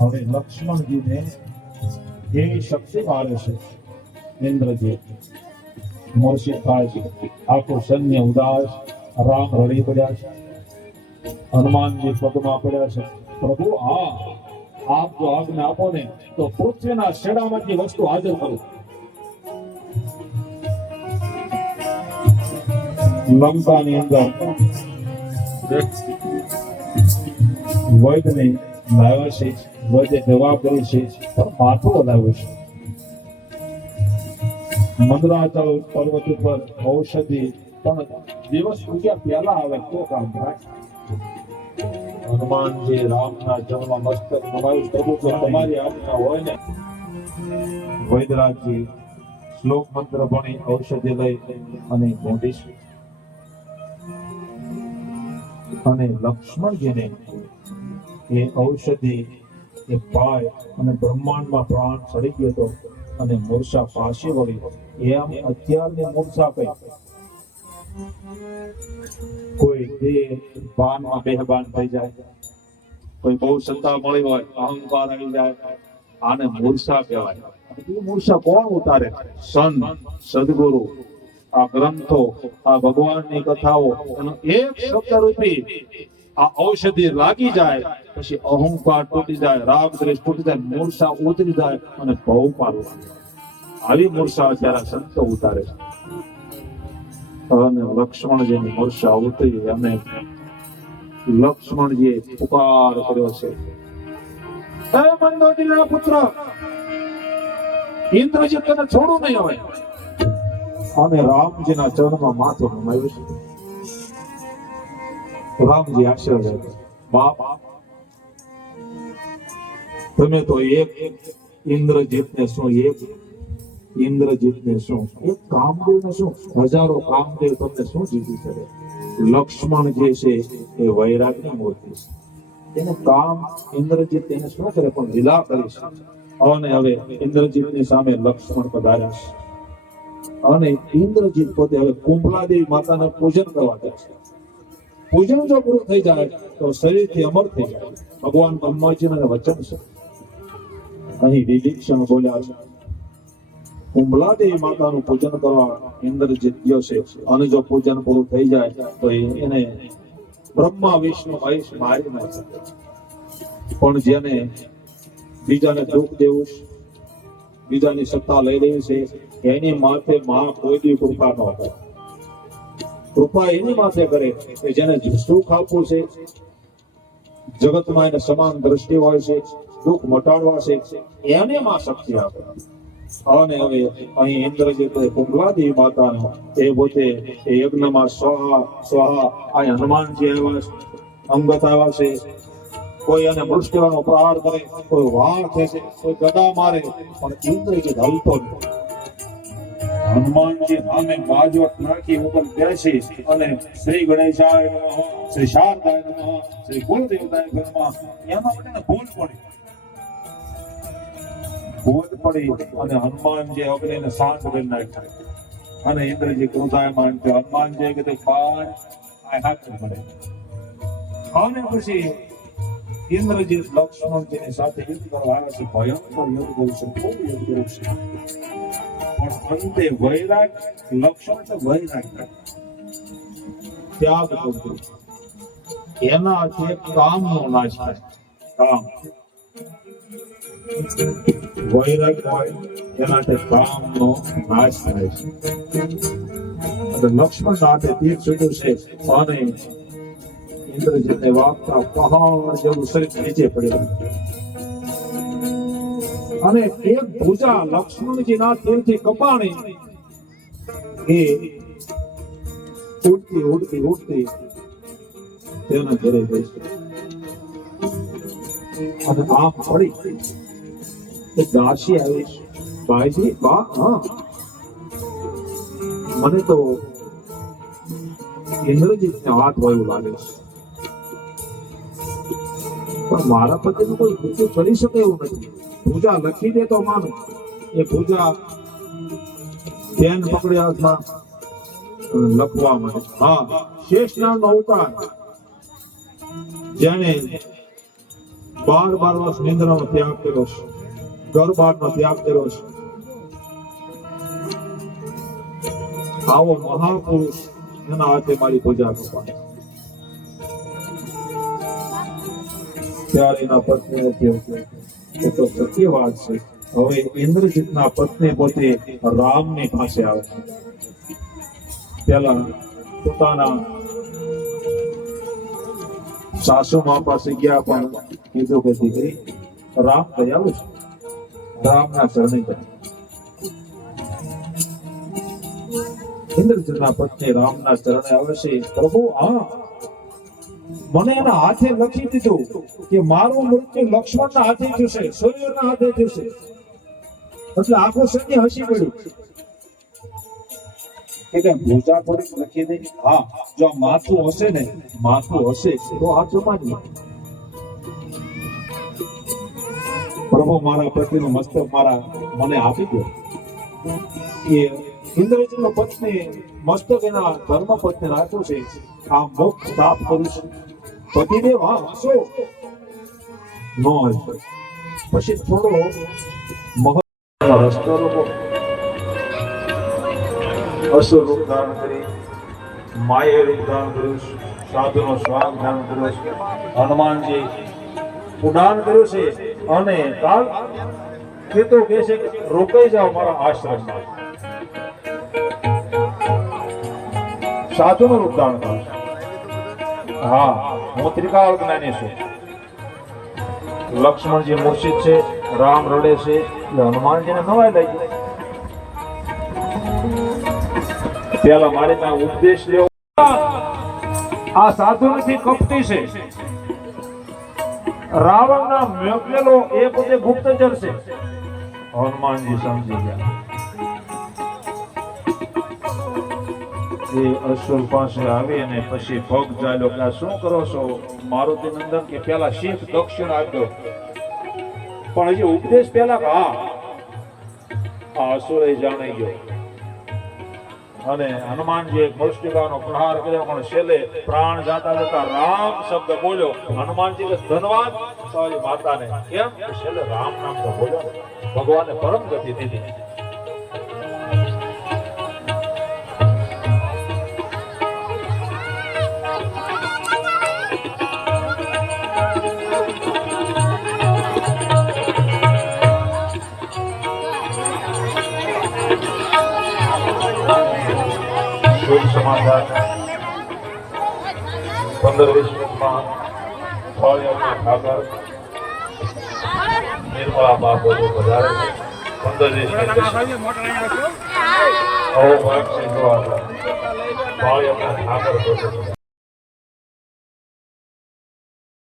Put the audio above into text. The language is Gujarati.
હવે લક્ષ્મણજીને એવી શક્તિ મારે છે ઇન્દ્રજી મૂર્છિત થાય છે, આખું સૈન્ય ઉદાસ, રામ રડી પડ્યા છે, હનુમાનજી પગમાં પડ્યા છે, પ્રભુ આપ જો આજ્ઞા આપો ને તો પૃથ્વીના શેડામાંથી વસ્તુ હાજર કરું. લંકાની અંદર વૈદને લાવ્યા છે, વૈદે જવાબ કર્યો છે, પણ માથું બોલાવ્યું છે. મંદરાચલ પર્વત ઉપર ઔષધિ પણ દિવસ ઉગ્યા પહેલા આવે તો કામ થાય. હનુમાનજી રામના ચરણમાં મસ્તક નમાયું, પ્રભુ જો તમારી આજ્ઞા હોય ને. વૈદરાજજી શ્લોક મંત્ર ભણી ઔષધિ લઈ અને ગોંડીશું અને લક્ષ્મણજીને એ ઔષધિ એ પાય અને બ્રહ્માંડમાં પ્રાણ ચડી ગયો હતો અને મૂર્છા પાછી વળી. એમ અત્યારની મૂર્છા કઈ કોઈ દેહ બાનમાં બેહબાન થઈ જાય, કોઈ બહુ સત્તા મળી હોય, અહંકાર આવી જાય, આને મૂર્છા કહેવાય. એ મૂર્છા કોણ ઉતારે? સંત, સદગુરુ, આ ગ્રંથો, આ ભગવાનની કથાઓ, એનો એક શબ્દ રૂપી આ ઔષધિ લાગી જાય પછી અહંકાર તૂટી જાય, રાગ દ્વેષ તૂટી જાય, મૂર્છા ઉતરી જાય અને ભવ પાર. આવી મૂર્છા જ્યારે સંતો ઉતારે છે. અને લક્ષ્મણજીની મૂર્છા ઉતરી અને લક્ષ્મણજીએ પુકાર કર્યો છે, હે મંદોદરીના પુત્ર, ઇન્દ્રજીત તને છોડું નહીં હવે. અને રામજીના ચરણમાં માથું નમાવ્યું છે. રામજી આશીર્વાદ, બાપ તમે તો એક ઇન્દ્રજીતને શું, એક ઇન્દ્રજીતને શું, એક કામદેવને શું, હજારો કામદેવ તમને શું જીતી કરે. લક્ષ્મણ જે છે એ વૈરાગની મૂર્તિ છે. એને કામ ઇન્દ્રજીત એને શું કરે પણ લીલા કરી છે. અને હવે ઇન્દ્રજીતની સામે લક્ષ્મણ પધાર્યા છે. અને ઇન્દ્રજીત પોતે હવે કુંભલાદેવી માતાનું પૂજન કરવા જાય છે. પૂજન જો પૂરું થઈ જાય તો શરીરથી અમર થઈ જાય. ભગવાન બ્રહ્માજીના વચન છે. અહીં વિભીષણ બોલ્યા છે, કુંભલાદેવી માતાનું પૂજન કરવા ઇન્દ્રજીત ગયો છે અને જો પૂજન પૂરું થઈ જાય તો એને બ્રહ્મા વિષ્ણુ મહેશ મારી નાખે. પણ જેને બીજાને દુઃખ દેવું છે, બીજાની સત્તા લઈ રહી છે, એની માથે માં કોઈ દી કૃપા ન કરે. કૃપા એની માથે કરે કે જેને સુખ આપવું છે, જગતમાં એને સમાન દ્રષ્ટિ હોય છે, દુઃખ મટાડવા છે, એને માં શક્તિ આપે. અને હવે અહીં ઇન્દ્રજીત કુંભલાદેવી માતાનો એ પોતે યજ્ઞમાં સ્વાહા સ્વાહા. આ હનુમાનજી આવ્યા છે, અંગત આવ્યા છે, કોઈ એને મૃષ્ટિવાનો પ્રહાર કરે, કોઈ વાર ખેંચે, કોઈ ગદા મારે, પણ ઇન્દ્રજીત હલતો નથી. હનુમાનજી સામે બાજવટ નાખી ઉપર બેસી અને શ્રી ગણેશાય નમઃ, શ્રી શારદાય નમઃ, શ્રી કુળદેવતાય નમઃ, એમાં બધાને ભૂલ પડી અને હનુમાનજી અગ્નિને શાંત કરી નાખ્યા. અને ઇન્દ્રજી ક્રોધાયમાન થયો. હનુમાનજી કે બાણ આ હાથ પડે. અને પછી ઇન્દ્રજી લક્ષ્મણજીની સાથે યુદ્ધ કરવા આવ્યા છે. ભયંકર યુદ્ધ કર્યું છે, ખૂબ યુદ્ધ કર્યું છે. પણ અંતે વૈરાગ, લક્ષ્મણ તો વૈરાગ ત્યાગ કરતું. એનાથી કામનો નાશ થાય. કામ વૈરાગ હોય એનાથી કામનો નાશ થાય છે. લક્ષ્મણ સાથે તીર છૂટ્યું છે અને ઇન્દ્રજીતને વાગતા પહાડ જેવું શરીર નીચે પડ્યું. અને એક ભુજા લક્ષ્મણજીના તીરથી કપાણી એ ઉડતી ઉડતી ઉડતી તેના ઘરે ગઈ અને આમ પડી. એક દાસી આવી, ભાઈજી બા, હા મને તો ઇન્દ્રજીતને હાથ હોય એવું લાગે છે, પણ મારા પતિનું કોઈ મૃત્યુ કરી શકે એવું નથી. પૂજા લખી દે તો માનું. એ પૂજા પેન પકડી હાથમાં લખવા માટે. હા, શેષનાગ નો અવતાર જેને બાર વર્ષ નિંદ્રાનો ત્યાગ કર્યો છે, ગરબારનો ત્યાગ કર્યો છે. આવો મહાપુરુષ એના હાથે મારી પૂજા કરવાની. ત્યારે એના પત્નીને કહ્યું એ તો સત્ય વાત છે. હવે ઇન્દ્રજીતના પત્ની પોતે રામની પાસે આવે છે. પેલા પોતાના સાસુમા પાસે ગયા, પણ કીધું કે દીકરી રામ દયાળુ છે, રામના ચરણે જાય. ઇન્દ્રજીતના પત્ની રામના ચરણે આવે છે. પ્રભુ, હા, મને એના હાથે લખી દીધું કે મારું મૃત્યુ લક્ષ્મણના હાથે થશે, સૂર્યના હાથે થશે. એટલે આખું સૈન્ય હસી પડ્યું કે ભૂજા થોડીક લખી દે. હા, જો માથું હશે ને, માથું હશે તો આ જમાની. પ્રભુ, મારા પતિનું મસ્તક મને આપી દો. એ ઇન્દ્રજીતનો પત્ની મસ્તક એના ધર્મ પત્ની રાખ્યું છે. આ મોક્ષ પ્રાપ્ત કરું છું. પતિદેવ, હા, હસો નો હશે. પછી થોડો મહત્વનો રસ્તો લોકો અસુર રૂપ ધારણ કરી, માયે રૂપ ધારણ કર્યું, સાધુનો સ્વાગ ધારણ કર્યો છે, હનુમાનજી ઉડાન કર્યું છે. અને કાલ કીધું કે છે રોકાઈ જાઓ મારા આશ્રમમાં. સાધુનો રૂપ ધારણ કર્યું. હા, હું ત્રિકાળ જ્ઞાની છું. લક્ષ્મણજી મૂર્છિત છે, રામ રડે છે, એટલે હનુમાનજીને નવાઈ લાગી. પેલા મારે ત્યાં ઉપદેશ લેવો. આ સાધુ નથી, કપટી છે. રાવણના મોકલેલો એ પોતે ગુપ્તચર છે. હનુમાનજી સમજી ગયા. એ અસુર પાસે આવી અને પછી પગ ચાલ્યો કે શું કરો છો મારુતિ નંદન? કે પેલા શીખ દક્ષિણ આપ્યો, પણ હજી ઉપદેશ પેલા હા. આ અસુરે જાણી ગયો અને હનુમાનજી મુષ્ટિકાનો પ્રહાર કર્યો, પણ છેલ્લે પ્રાણ જાતા જતા રામ શબ્દ બોલ્યો. હનુમાનજી ધન્યવાદ સારી માતાને. કેમ? છેલ્લે રામ નામ તો બોલ્યો. ભગવાને પરમ ગતિ દીધી. સમાધાન 15-20 મિનિટમાં ઠાકર નિર્મળા બાપુ વધારે 15-20 મિનિટ ઠાકર